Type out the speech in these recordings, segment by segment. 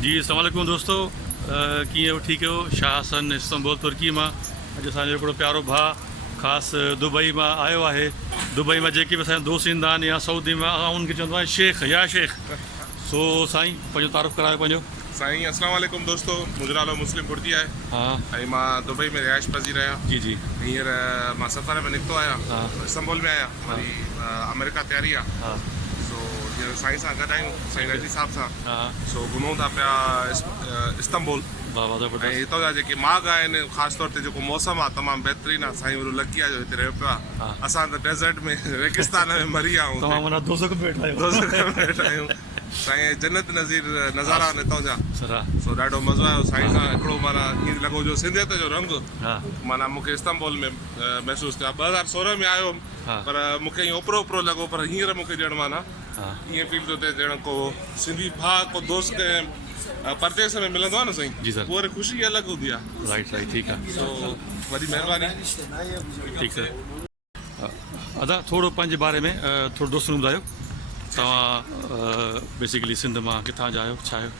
जी अस्सलाम वालेकुम दोस्तों, कीअं ठीक हो? शाह हसन इस्तांबुल तुर्की मां अॼु असांजो हिकिड़ो प्यारो भाउ ख़ासि दुबई मां आयो आहे। दुबई मां जेके बि असांजा दोस्त ईंदा आहिनि या सऊदी मां उनखे चवंदो आहियां शेख या शेख। सो साईं पंहिंजो तारुफ़ करायो पंहिंजो। साईं अस्सलाम वालेकुम दोस्तों, मुंहिंजो नालो मुस्लिम कुर्ती आहे हा ऐं मां दुबई में रिहाइश पज़ीर आहियां। जी जी हींअर मां सफ़र में निकितो आहियां, हा इस्तांबुल में आहियां, वरी अमेरिका तयारी आहे। हा सो हींअर साईं सां गॾु आहियूं, साईं रजी साहिब सां। हा सो घुमूं था पिया इस्तांबुल वाह वाह ऐं ज़बरदस्त। हितां जा जेके माग आहिनि, ख़ासि तौर ते जेको मौसमु आहे तमामु बहितरीनु आहे। साईं वरी लकी आहे जो हिते रहियो पियो हा। आहे। असां त डेज़र्ट में रेगिस्तान में मरी विया आहियूं। तव्हां माना 200 में वेठा आहियो। साईं जन्नत नज़ीर नज़ारा आहिनि हितां जा। सर हा सो ॾाढो मज़ो आयो साईं सां। हिकिड़ो माना ईअं लॻो जो सिंधियत जो रंग हा माना मूंखे इस्तांबुल में महसूसु थियो आहे। 2016 में आयो हुउमि, हा। पर मूंखे ईअं ओपरो ओपरो लॻो, पर हींअर मूंखे ॼण माना हा ईअं फील थो थिए ॼण को सिंधी भाउ को दोस्त कंहिं परदेस में मिलंदो आहे न साईं, जी सर। उहा वरी ख़ुशी अलॻि हूंदी आहे। राइट राइट ठीकु आहे। सो वॾी महिरबानी। ठीकु सर। अदा थोरो पंहिंजे बारे में थोरो दोस्तनि ॿुधायो। तव्हां बेसिकली सिंध मां किथां जा आहियो, छा आहियो?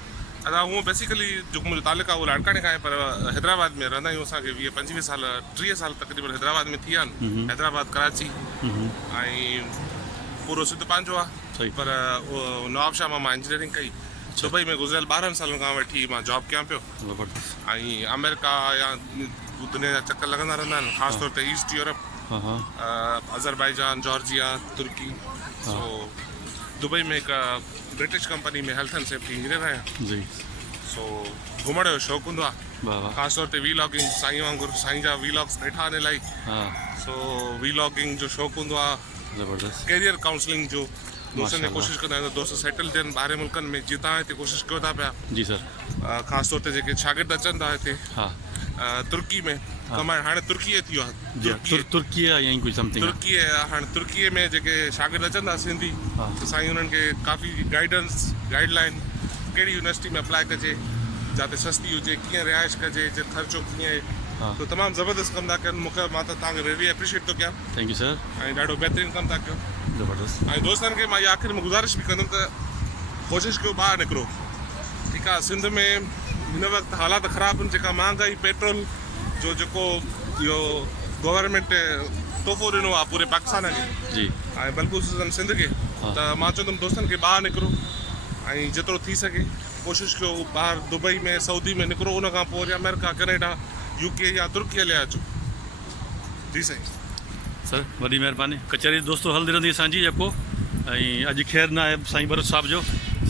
अदा हूअं बेसिकली जेको मुंहिंजो तालुक आहे उहो लाड़काणे खां आहे, पर हैदराबाद में रहंदा आहियूं। असांखे 20-25 साल 30 साल तक़रीबन हैदराबाद में थी विया आहिनि। हैदराबाद कराची ऐं पूरो सिंध पंहिंजो आहे। सही। पर उहो नवाबशाह मां इंजीनियरिंग कई। दुबई में गुज़िरियल 12 सालनि खां वठी मां जॉब कयां पियो ज़बरदस्त। ऐं अमेरिका या दुनिया जा चकर लॻंदा रहंदा आहिनि, ख़ासि तौर ते ईस्ट यूरोप, हा हा अज़रबाईजान, जॉर्जिया, तुर्की। सो दुबई में हिकु ब्रिटिश कंपनी में हेल्थ एंड सेफ्टी इंजीनियर आहियां। जी सो घुमण जो शौक़ु हूंदो आहे, वाह वाह ख़ासि तौर ते वीलॉगिंग। साईं वांगुरु साईं जा वीलॉग्स ॾिठा आहिनि इलाही। हा सो वीलॉगिंग जो शौक़ु हूंदो आहे। ज़बरदस्त। कैरियर काउंसलिंग जो दोस्तनि खे माशाल्लाह। कोशिशि कंदा आहियूं त दोस्त सेटल थियनि ॿाहिरि मुल्कनि में, जीअं तव्हां हिते कोशिशि कयो था पिया। जी सर। ख़ासि तौर ते जेके शागिर्द अचनि था हिते हा तुर्की में कमाइण, हाणे तुर्की थी वियो आहे। जी तुर्की या ईअं कुझु समथिंग। तुर्की हाणे तुर्की में जेके शागिर्द अचनि था सिंधी, हा। त साईं हुननि खे काफ़ी गाइडेंस गाइडलाइन कहिड़ी यूनिवर्सिटी में अप्लाई कजे, जिते सस्ती हुजे, कीअं रिहाइश कजे, जे ख़र्चो कीअं आहे, हा त तमामु ज़बरदस्त कमु था कनि। मूंखे मां त तव्हांखे रियली एप्रिशिएट थो कयां थैंक यू सर। ऐं ॾाढो बहितरीनु कमु था कयो। ज़बरदस्त। ऐं दोस्तनि खे मां इहा आख़िर में गुज़ारिश बि कंदुमि त कोशिशि कयो ॿाहिरि निकिरो। ठीकु आहे, सिंध में हिन वक़्तु हालात ख़राबु आहिनि। जेका महांगाई, पेट्रोल जो जेको इहो गवर्नमेंट तोहफ़ो ॾिनो आहे पूरे पाकिस्तान खे जी ऐं बल्कि सिंध खे, हा। त मां चवंदुमि दोस्तनि खे ॿाहिरि निकिरो ऐं जेतिरो थी सघे कोशिशि कयो ॿाहिरि दुबई में, सऊदी में निकिरो। उन खां पोइ वरी अमेरिका, कनेडा, यूके या तुर्की हलिया अचो। जी साईं। सर वॾी महिरबानी। कचहरी दोस्तों हलंदी रहंदी असांजी जेको, ऐं अॼु ख़ैरु न आहे साईं भरत साहिब जो,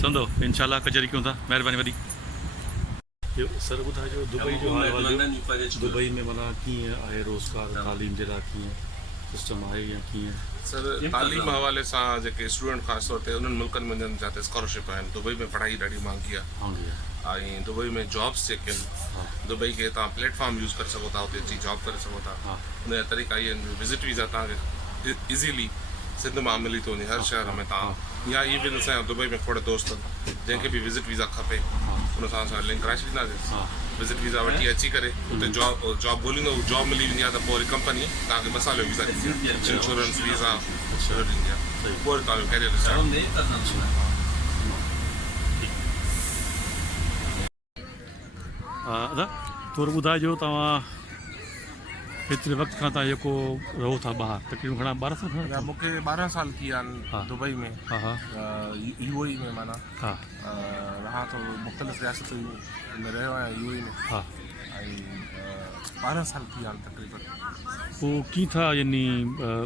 सम्झो इंशाल्लाह कचहरी कयूं था। महिरबानी वॾी। सर ॿुधाइजो दुबई जो हाल दुबई में माना कीअं आहे रोज़गार, तालीम जे लाइ कीअं सिस्टम आहे या कीअं? सर तालीम हवाले सां जेके स्टूडेंट ख़ासि तौर ते उन्हनि मुल्कनि में वञनि जिते स्कॉलरशिप आहिनि, दुबई में पढ़ाई ॾाढी महांगी आहे ऐं दुबई में जॉब्स जेके आहिनि, दुबई खे तव्हां प्लेटफॉर्म यूज़ करे सघो था, हुते अची जॉब करे सघो था। उन जा तरीक़ा इहे आहिनि, विज़िट वीज़ा तव्हांखे इज़ीली सिंध मां मिली थो वञे हर शहर में तव्हां, या इवन असांजा दुबई में खोड़ दोस्त आहिनि जंहिंखे बि विज़िट वीज़ा खपे, उन सां असां लिंक कराए छॾींदासीं। विज़िट वीज़ा वठी अची करे हुते जॉब ॻोल्हींदो, जॉब मिली वेंदी आहे त पोइ वरी कंपनी तव्हांखे 2 साल जो वीज़ा ॾींदी आहे, इंश्योरेंस वीज़ा सॼो ॾींदी आहे, पोइ वरी तव्हांजो कैरियर स्टार्ट। दादा थोरो ॿुधाइजो तव्हां हेतिरे वक़्तु खां तव्हां जेको रहो था ॿाहिरि, तक़रीबन घणा 12 साल खनि? मूंखे 12 साल थी विया हा। आहिनि दुबई में, हा हा यूएई में माना हा रहा थो मुख़्तलिफ़ रियासतुनि में रहियो आहियां यूएई में हा। ऐं 12 साल थी विया आहिनि तक़रीबन। पोइ कीअं था यानी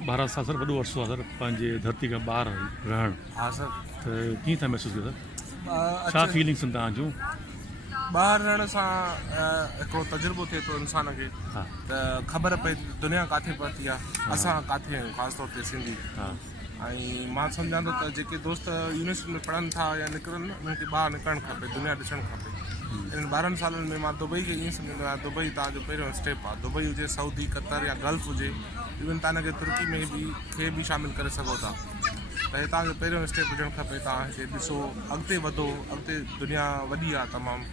12 साल सर वॾो अरसो आहे सर पंहिंजे धरती खां ॿाहिरि रहणु, हा सर। त कीअं था महसूसु कयो सर? छा फीलिंग्स आहिनि तव्हांजूं? ॿाहिरि रहण सां हिकिड़ो तजुर्बो थिए थो इंसान खे, हा त ख़बर पए थी दुनिया किथे पहुती आहे, असां किथे आहियूं, ख़ासि तौर ते सिंधी। हा ऐं मां सम्झां थो त जेके दोस्त यूनिवर्सिटी में पढ़नि था या निकिरनि, उन्हनि खे ॿाहिरि निकिरणु खपे, दुनिया ॾिसणु खपे। इन 12 सालनि में मां दुबई खे ईअं सम्झंदो आहियां, दुबई तव्हांजो पहिरियों स्टेप आहे। दुबई हुजे, सऊदी, कतर या गल्फ हुजे, इवन तव्हां हिनखे तुर्की में बि खे बि शामिलु करे सघो था। त हे तव्हांजो पहिरियों स्टेप हुजणु खपे। तव्हां हिते ॾिसो, अॻिते वधो, अॻिते दुनिया वॾी आहे तमामु,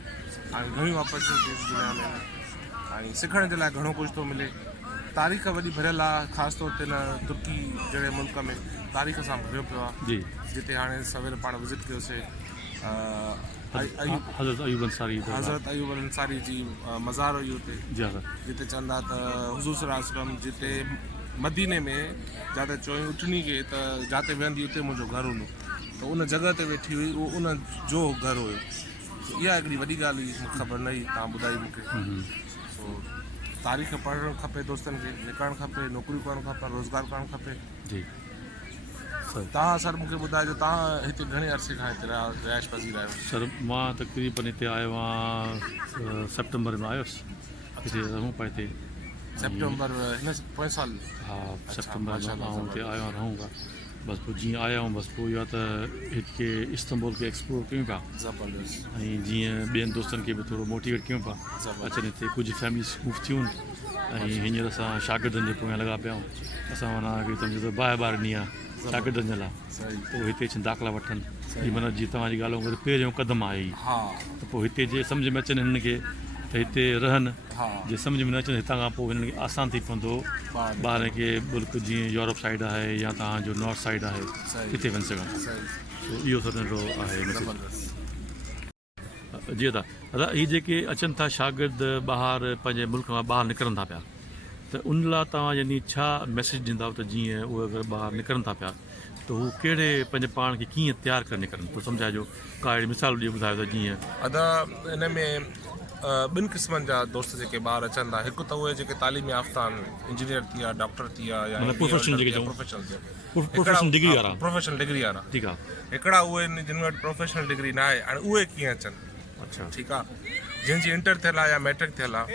ऐं घणियूं अपॉर्चुनिटीज़ दुनिया में ऐं सिखण जे लाइ घणो कुझु थो मिले। तारीख़ वॾी भरियल आहे, ख़ासि तौर ते न तुर्की जहिड़े मुल्क में तारीख़ सां भरियो पियो आहे, जी जिते हाणे सवेर पाण विज़िट कयोसीं। हज़रत अयूब अंसारी दरबार। हज़रत अयूब अंसारी जी मज़ार हुई हुते, जी हाँ जिते चवंदा त हुज़ूर सल्लल्लाहु अलैहि वसल्लम जिते मदीने में जाते चोई उठनी के त जाते वेंदी उते मुंहिंजो घर हूंदो, त उन जॻह ते वेठी हुई, उहो उन जो घर हुयो। इहा हिकिड़ी वॾी ॻाल्हि हुई, मूंखे ख़बर न हुई, तव्हां ॿुधाई मूंखे। सो तारीख़ पढ़णु खपे, दोस्तनि खे निकिरणु खपे, नौकरियूं करणु खपे, रोज़गार करणु खपे। जी सर। तव्हां सर मूंखे ॿुधाइजो, तव्हां हिते घणे अरसे खां हिते रहाइश पज़ीर आहियो? सर मां तक़रीबन हिते आयो आहियां सेप्टेंबर में आयुसि हिते रहूं पिया हिते। सेप्टेंबर हिन पोएं साल? हा अच्छा, सेप्टेंबर में माशाल्लाह, आऊं हिते आयो रहूंगा। बस पोइ जीअं आया आहियूं बस पोइ इहा त हिते इस्तांबुल खे एक्सप्लोर कयूं पिया, ज़बरदस्त ऐं जीअं ॿियनि दोस्तनि खे बि थोरो मोटिवेट कयूं पिया अचनि हिते। कुझु फैमिलीज़ मूव थियूं ऐं हींअर असां शागिर्दनि जे पोयां लॻा पिया आहियूं। असां माना सम्झो त ॿाहिरि ॾींहं आहे शागिर्दनि जे लाइ, सही। पोइ हिते अची दाख़िला वठनि। हीअ माना जीअं तव्हांजी ॻाल्हि वांगुरु पहिरियों क़दम आहे ई, हा त पोइ हिते जे सम्झ में अचनि हिननि खे त हिते रहनि, हा जे सम्झ में न अचनि हितां खां पोइ हिननि खे आसान थी पवंदो ॿारनि खे मुल्क जीअं यूरोप साइड आहे या तव्हांजो नॉर्थ साइड आहे सही। हिते वञी सघनि। सही, सो इहो त नंढो आहे मैसेज। ज़बरदस्त। जी दादा हीअ जेके अचनि था शागिर्द ॿाहिरि पंहिंजे मुल्क खां ॿाहिरि निकिरनि था पिया, त उन लाइ तव्हां यानी छा मैसेज ॾींदव त जीअं उहे अगरि ॿाहिरि निकिरनि था पिया त हू कहिड़े पंहिंजे पाण खे कीअं तयारु करे निकिरनि? पोइ सम्झाइजो का अहिड़ी मिसाल ॾियो ॿुधायो त जीअं। अदा हिन में ॿिनि क़िस्मनि जा दोस्त जेके ॿार अचनि था, हिकु त उहे जेके तालीम याफ़्ता आहिनि, इंजीनियर थी विया, डॉक्टर थी विया, या मतिलबु प्रोफेशनल जेके चऊं। प्रोफेशनल प्रोफेशनल डिग्री वारा। प्रोफेशनल डिग्री वारा ठीकु आहे। हिकिड़ा उहे जिन वटि प्रोफेशनल डिग्री न आहे, हाणे उहे कीअं अचनि? अच्छा ठीकु आहे, जंहिंजी इंटर थियल आहे या मैट्रिक थियल आहे,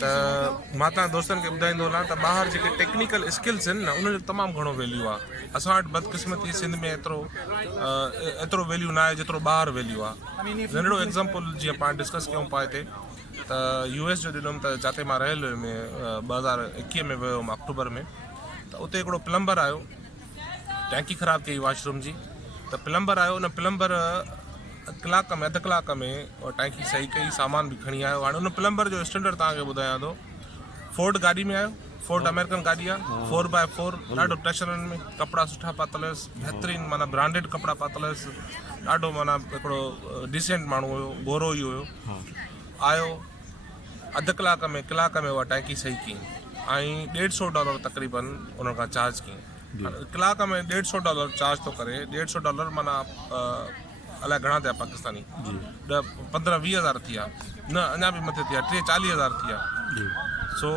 त मां तव्हां दोस्तनि खे ॿुधाईंदो हलां त ॿाहिरि जेके टेक्निकल स्किल्स आहिनि न, उनजो तमामु घणो वैल्यू आहे। असां वटि बदकिस्मती सिंध में एतिरो वैल्यू न आहे जेतिरो ॿाहिरि वैल्यू आहे। नंढिड़ो एग्ज़ाम्पल जीअं पाण डिस्कस कयूं पिया हिते, त US जो ॾिनुमि, त जिते मां रहियल हुयुमि 2021 में वियो हुयुमि अक्टूबर में, त उते हिकिड़ो प्लम्बर आयो, टैंकी ख़राबु कई वॉशरूम जी, त प्लम्बर आयो, उन प्लम्बर कलाक में अधु कलाक में टैंकी सही कई, सामान बि खणी आयो। हाणे उन प्लम्बर जो स्टैंडर्ड तव्हांखे ॿुधायां थो, फोर्ड गाॾी में आयो, फोर्ड अमेरिकन गाॾी आहे, 4x4, ॾाढो टचरनि में कपिड़ा सुठा पातल हुयसि, बहितरीनु माना ब्रांडेड कपिड़ा पातल हुयसि, ॾाढो माना हिकिड़ो डिसेंट माण्हू हुयो, गोरो ई हुयो। आयो अधु कलाक में उहा टैंकी सही कई ऐं $150 तक़रीबन उन खां चार्ज कई। कलाक में $150 चार्ज थो करे, $150 माना अलाए घणा थिया पाकिस्तानी, 15-20 हज़ार थी विया, न अञा बि मथे थी विया, 30-40 हज़ार थी विया। सो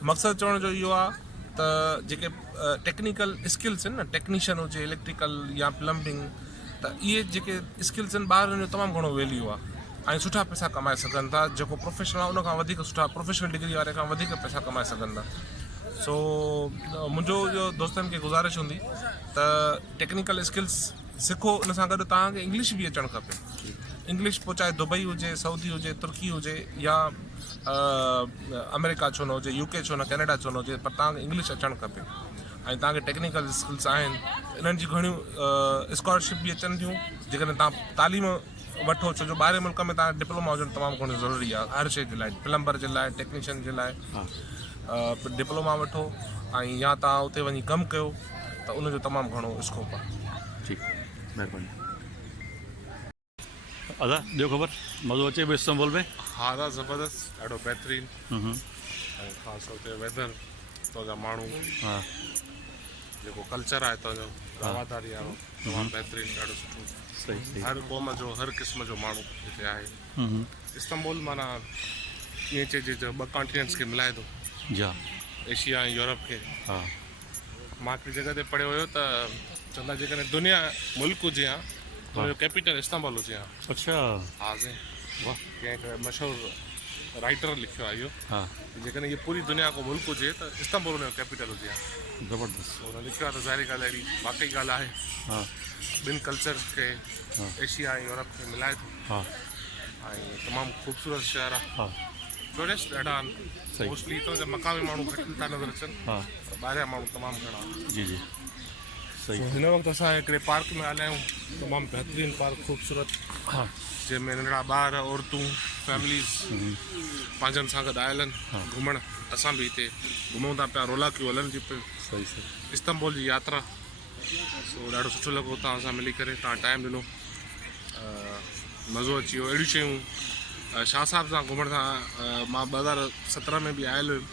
मक़सदु चवण जो इहो आहे त जेके टेक्निकल स्किल्स आहिनि न, टेक्नीशियन हुजे, इलेक्ट्रिकल या प्लम्बिंग, त इहे जेके स्किल्स आहिनि ॿारनि जो तमामु घणो वैल्यू आहे ऐं सुठा पैसा कमाए सघनि था। जेको प्रोफेशनल आहे उन खां वधीक सुठा, प्रोफेशनल डिग्री वारे खां वधीक पैसा कमाए सघनि था। सो मुंहिंजो इहो दोस्तनि खे गुज़ारिश हूंदी त टेक्निकल स्किल्स सिखो, उन सां गॾु तव्हांखे इंग्लिश बि अचणु खपे। इंग्लिश पोइ चाहे दुबई हुजे, सऊदी हुजे, तुर्की हुजे, या अमेरिका छो न हुजे, UK छो न, कैनेडा छो न हुजे, पर तव्हांखे इंग्लिश अचणु खपे। ऐं तव्हांखे टेक्निकल स्किल्स आहिनि, इन्हनि जी घणियूं स्कॉलरशिप बि अचनि थियूं जेकॾहिं तव्हां तालीम वठो, छो जो ॿाहिरि मुल्क में तव्हां डिप्लोमा हुजणु तमामु घणो ज़रूरी आहे हर शइ जे लाइ, प्लम्बर जे लाइ, टेक्नीशियन जे लाइ। डिप्लोमा वठो ऐं या तव्हां उते वञी कमु कयो, त उनजो तमामु घणो स्कोप आहे। ठीकु, महिरबानी। अदा ॾियो ख़बर, मज़ो अचे पियो इस्तांबुल में? हा दादा, ज़बरदस्त, ॾाढो बहितरीनु, ऐं ख़ासि तौर ते वेदर, हितां जा माण्हू, जेको कल्चर आहे हितां जो, रवादारी आहे, तमामु बहितरीनु, ॾाढो सुठो। सही सही। हर क़ौम जो, हर क़िस्म जो माण्हू हिते आहे। इस्तांबुल माना ईअं चइजे जो 2 कॉन्टिनेंट्स खे मिलाए थो, जा एशिया ऐं यूरोप खे। हा, मां हिकिड़ी जॻह ते पढ़ियो हुयो त चवंदा जेकॾहिं दुनिया मुल्क हुजे हा, त हुनजो कैपिटल इस्तांबुल हुजे हा। अच्छा, हा साईं, वाह, कंहिं मशहूरु राइटर लिखियो आहे इहो, हा, जेकॾहिं इहे पूरी दुनिया को मुल्क हुजे त इस्तांबुल हुनजो कैपिटल हुजे हा। ज़बरदस्त। हुन लिखियो आहे त ज़ाहिरी ॻाल्हि अहिड़ी वाक़ई ॻाल्हि आहे। हा, ॿिनि कल्चर खे, एशिया ऐं यूरोप खे मिलाए थो, हा, ऐं तमामु ख़ूबसूरत शहर आहे। हा, टूरिस्ट ॾाढा आहिनि, सही। मोस्टली हितां जा मक़ामी माण्हू घटि था नज़र अचनि, हा, ॿाहिरियां माण्हू तमामु घणा आहिनि। जी जी, सही। हिन वक़्तु असां हिकिड़े पार्क में हलिया आहियूं, तमामु बहितरीनु पार्क, ख़ूबसूरत, हा, जंहिंमें नंढड़ा ॿार, औरतूं, फैमिलीज़ पंहिंजनि सां गॾु आयल आहिनि घुमणु। असां बि हिते घुमूं था पिया, रोलाकियूं हलनि थियूं पियूं। सही सही। इस्तांबुल जी यात्रा, सो ॾाढो सुठो लॻो तव्हां सां मिली करे, तव्हां टाइम ॾिनो। मज़ो अची वियो। अहिड़ियूं शयूं शाह साहब सां घुमण सां मां 2017 में बि आयल हुयुमि,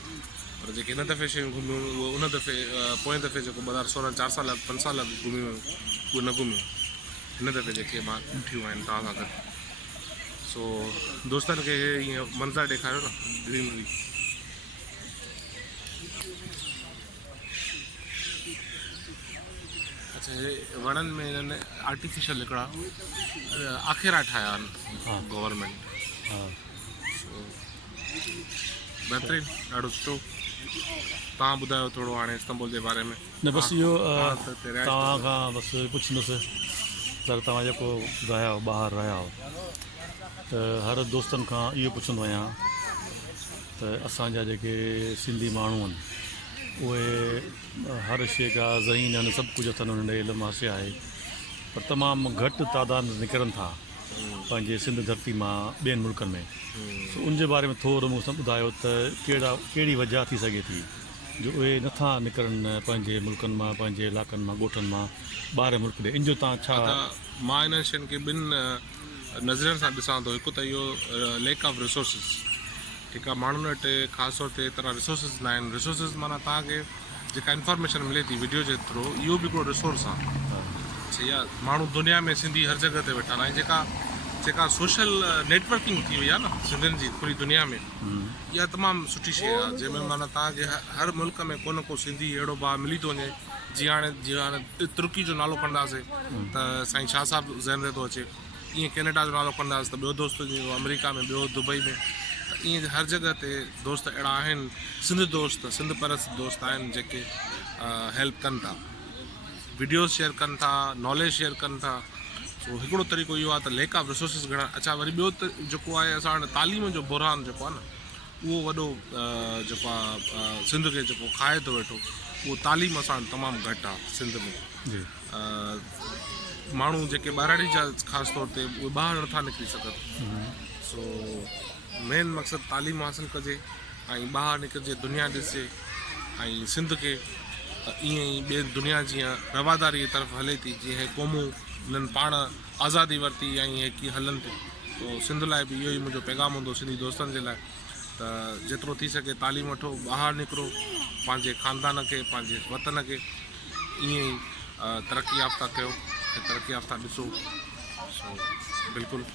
पर जेके हिन दफ़े शयूं घुमियूं उहो उन दफ़े पोएं दफ़े जेको 2016 4 साल 5 साल घुमी वियूं उहे न घुमियूं। हिन दफ़े जेके मां ॾिठियूं आहिनि तव्हां सां गॾु। सो दोस्तनि खे ईअं मंज़र ॾेखारियो न ग्रीनरी। अच्छा, हे वणनि में हिननि आर्टिफिशियल हिकिड़ा आखेरा ठाहिया आहिनि गवर्नमेंट। बहितरीनु, ॾाढो सुठो। तव्हां ॿुधायो थोरो हाणे इस्तांबुल जे बारे में। न बसि इहो तव्हां तव्हां खां बसि पुछंदुसि सर, तव्हां जेको ॿुधाया ॿाहिरि रहिया हो त हर दोस्तनि खां इहो पुछंदो आहियां त असांजा जेके सिंधी माण्हू आहिनि उहे हर शइ जा ज़हीन आहिनि, सभु कुझु अथनि उन्हनि ॾे इल्मु हासिल आहे, पर तमामु घटि तादाद में निकिरनि था पंहिंजे सिंध धरती मां ॿियनि मुल्कनि में। सो उनजे बारे में थोरो मूंसां ॿुधायो त कहिड़ी वजह थी सघे थी जो उहे नथा निकिरनि पंहिंजे मुल्कनि मां, पंहिंजे इलाइक़नि मां, ॻोठनि मां ॿाहिरि मुल्क ॾे। इन जो तव्हां छा? मां इन शयुनि खे ॿिनि नज़रियुनि सां ॾिसां थो। हिकु त इहो लैक ऑफ रिसोर्सिस, ठीकु आहे, माण्हुनि वटि ख़ासि तौर ते एतिरा रिसोर्सिस न आहिनि। रिसोर्सिस माना तव्हांखे जेका इंफॉर्मेशन मिले थी वीडियो जे थ्रू, इहो बि हिकिड़ो रिसोर्स आहे। सही आहे, माण्हू दुनिया में सिंधी हर जॻह ते वेठा आहिनि, ऐं जेका सोशल नेटवर्किंग थी वई आहे न सिंधियुनि जी पूरी दुनिया में, इहा तमामु सुठी शइ आहे, जंहिंमें माना तव्हांखे हर मुल्क में को न को सिंधी अहिड़ो भाउ मिली थो वञे। जीअं हाणे तुर्की जो नालो खणंदासीं त साईं शाह साहब ज़हन में थो अचे, ईअं कैनेडा जो नालो खणंदासीं त ॿियो दोस्त जीअं अमेरिका में, ॿियो दुबई में, त ईअं हर जॻह ते दोस्त अहिड़ा आहिनि, सिंध दोस्त, सिंध परस्त दोस्त आहिनि जेके हेल्प कनि था, वीडियोज़ शेयर कनि था, नॉलेज शेयर कनि था। सो हिकिड़ो तरीक़ो इहो आहे त लैक ऑफ रिसोर्सिस घणा। अच्छा, वरी ॿियो त जेको आहे असां हाणे तालीम जो बुरहान जेको आहे न, उहो वॾो जेको आहे सिंध खे जेको खाए थो वेठो, उहो तालीम असां तमामु घटि आहे सिंध में। माण्हू जेके ॿाहिराड़ी जा ख़ासि तौर ते उहे ॿाहिरि नथा निकिरी सघनि। सो मेन मक़सदु तालीम हासिलु कजे ऐं ॿाहिरि निकिरिजे, दुनिया ॾिसे, ऐं सिंध खे ईअं ई ॿिए दुनिया जीअं रवादारी जी तरफ़ हले थी, जीअं हे क़ौमूं हिननि पाण आज़ादी वरिती ऐं हे कीअं हलनि थियूं। तो सिंध लाइ बि इहो ई मुंहिंजो पैगाम हूंदो सिंधी दोस्तनि जे लाइ त जेतिरो थी सघे तालीम वठो, ॿाहिरि निकिरो, पंहिंजे ख़ानदान खे, पंहिंजे वतन खे ईअं ई तरक़ी याफ़्ता कयो ऐं तरक़ी याफ़्ता ॾिसो। सो बिल्कुलु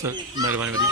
सर, महिरबानी वॾी।